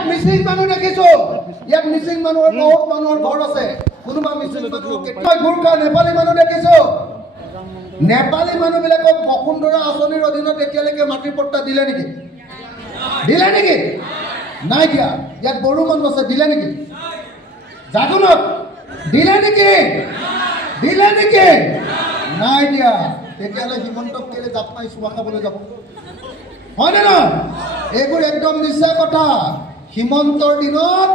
ইয়াত মিচিং মানুহ দেখিছোঁ ইয়াত মিচিং মানুহৰ বহুত মানুহৰ ঘৰ আছে কোনোবা মিচিং মানুহ গোৰ্খা নেপালী মানুহ দেখিছোঁ নেপালী মানুহবিলাকক বসুন্ধৰা আঁচনিৰ অধীনত এতিয়ালৈকে মাটিৰ পট্টা দিলে নেকি নাই দিয়া ইয়াত বড়ো মানুহ আছে দিলে নেকি জাগোনত দিলে নেকি নাই দিয়া তেতিয়াহ'লে হিমন্তক কেলে জাপ মাৰি চুমা খাবলৈ যাব হয়নে নহয় এইবোৰ একদম মিছা কথা হিমন্তৰ দিনত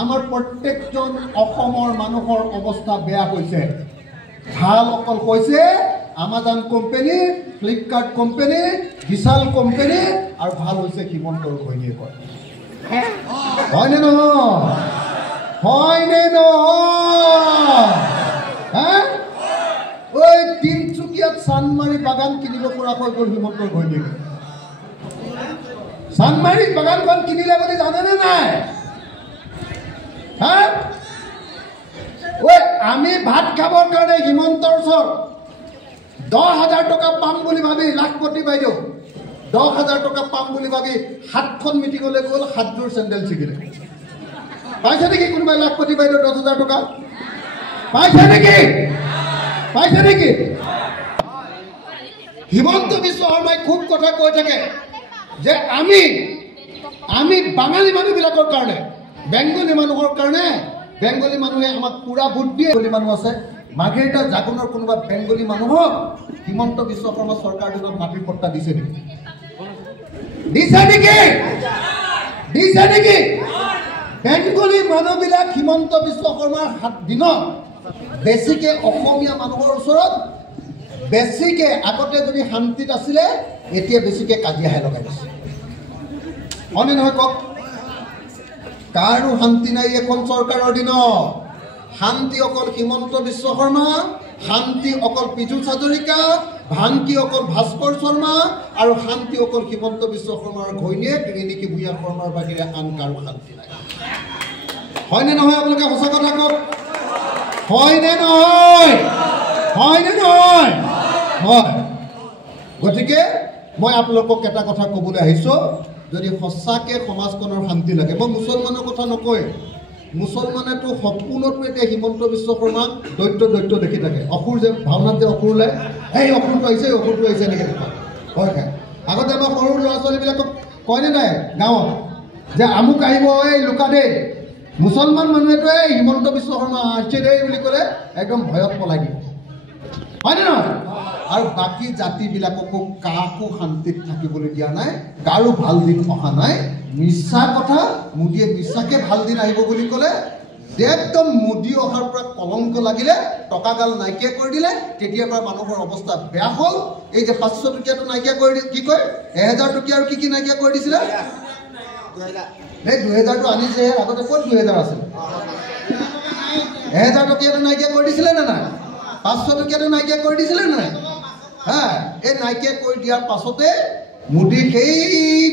আমাৰ প্ৰত্যেকজন অসমৰ মানুহৰ অৱস্থা বেয়া হৈছে ভাল অকল কৈছে আমাজন কোম্পানী ফ্লিপকাৰ্ট কোম্পানী বিশাল কোম্পানী আৰু ভাল হৈছে হিমন্তৰ ঘৈণীয়েকৰ হয়নে নহয় ঐ তিনচুকীয়াত চানমাৰী বাগান কিনিব পৰাকৈ গ'ল হিমন্তৰ ঘৈণীয়েকে চানমাৰী বাগানখন কিনিলে বুলি জানেনে নাই ঐ আমি ভাত খাবৰ কাৰণে হিমন্তৰ ওচৰত 10,000 টকা পাম বুলি ভাবি লাখপতি বাইদেউ 10,000 টকা পাম বুলি ভাবি 7খন মিটিঙলৈ গ'ল 7যোৰ চেণ্ডেল ছিগিলে পাইছে নেকি কোনোবাই লাখপতি বাইদেউ 10,000 টকা পাইছে নেকি হিমন্ত বিশ্ব শৰ্মাই খুব কথা কৈ থাকে যে আমি বাঙালী মানুহবিলাকৰ কাৰণে বেংগলী মানুহৰ কাৰণে বেংগলী মানুহে আমাক পুৰা ভোট দিয়ে বেংগলী মানুহ আছে মাৰ্ঘেৰিটা জাগোনৰ কোনোবা বেংগলী মানুহক হিমন্ত বিশ্ব শৰ্মা চৰকাৰ দিনত মাটিৰ পট্টা দিছে নেকি বেংগলী মানুহবিলাক হিমন্ত বিশ্ব শৰ্মাৰ দিনত বেছিকে অসমীয়া মানুহৰ ওচৰত বেছিকে আগতে যদি শান্তিত আছিলে এতিয়া বেছিকে কাজিয়াহে লগাই দিছে হয়নে নহয় কওক কাৰো শান্তি নাই এখন চৰকাৰৰ দিনত শান্তি অকল হিমন্ত বিশ্ব শৰ্মা শান্তি অকল পিজু হাজৰিকা শান্তি অকল ভাস্কৰ শৰ্মা আৰু শান্তি অকল হিমন্ত বিশ্ব শৰ্মাৰ ঘৈণীয়েক ৰিণিকী ভূঞা শৰ্মাৰ বাহিৰে আন কাৰো শান্তি নাই হয়নে নহয় আপোনালোকে সঁচা কথা কওক হয়নে নহয় হয় গতিকে মই আপোনালোকক এটা কথা ক'বলৈ আহিছোঁ যদি সঁচাকৈ সমাজখনৰ শান্তি লাগে মই মুছলমানৰ কথা নকয় মুছলমানেতো সম্পূৰ্ণটো এতিয়া হিমন্ত বিশ্ব শৰ্মাক দৈত্য দেখি থাকে অসুৰ যে ভাওনাত যে অসুৰ ওলায় এই অসুৰটো আহিছে এনেকৈ দেখুৱায় হয় খায় আগতে আমাৰ সৰু ল'ৰা ছোৱালীবিলাকক কয়নে নাই গাঁৱত যে আমুক আহিব এই লুকা দেই মুছলমান মানুহেতো এই হিমন্ত বিশ্ব শৰ্মা আহিছে দেই বুলি ক'লে একদম ভয়ত পলাই দিয়ে হয়নে নহয় আৰু বাকী জাতিবিলাককো কাকো শান্তিত থাকিবলৈ দিয়া নাই কাৰো ভাল দিন অহা নাই মিছা কথা মোদীয়ে মিছাকে ভাল দিন আহিব বুলি ক'লে একদম মোদী অহাৰ পৰা কলংক লাগিলে টকাগাল নাইকিয়া কৰি দিলে তেতিয়াৰ পৰা মানুহৰ অৱস্থা বেয়া হ'ল এই যে 500 টকীয়াটো নাইকিয়া কৰি কি কয় 1000 টকীয়া আৰু কি নাইকিয়া কৰি দিছিলে 2000টো আনিছে আগতে ক'ত 2000 আছিল 1000 টকীয়াটো নাইকিয়া কৰি দিছিলে নে নাই 500 টকীয়াটো নাইকিয়া কৰি দিছিলে নে নাই এই নাইকিয়া কৰি দিয়াৰ পাছতে মোদীৰ সেই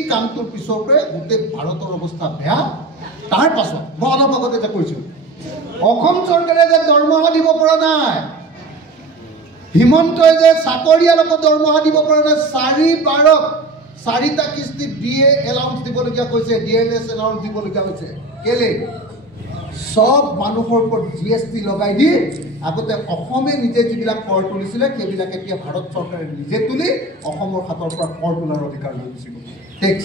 কামটোৰ পিছৰ পৰা গোটেই ভাৰতৰ অৱস্থা বেয়া তাৰ পাছত মই অলপ আগতে যে কৈছোঁ অসম চৰকাৰে যে দৰমহা দিব পৰা নাই হিমন্তই যে চাকৰিয়ালকো দৰমহা দিব পৰা নাই 4টা কিস্তি ডিএ এলাউন্স দিবলগীয়া কৈছে ডিএলএছ এলাউন্স দিবলগীয়া হৈছে কেলে সব মানুহৰ ওপৰত জিএছটি লগাই দি আগতে অসমে নিজে যিবিলাক কৰ তুলিছিলে সেইবিলাক এতিয়া ভাৰত চৰকাৰে নিজে তুলি অসমৰ হাতৰ পৰা কৰ তোলাৰ অধিকাৰ লৈ গুচি গ'ল টেক্স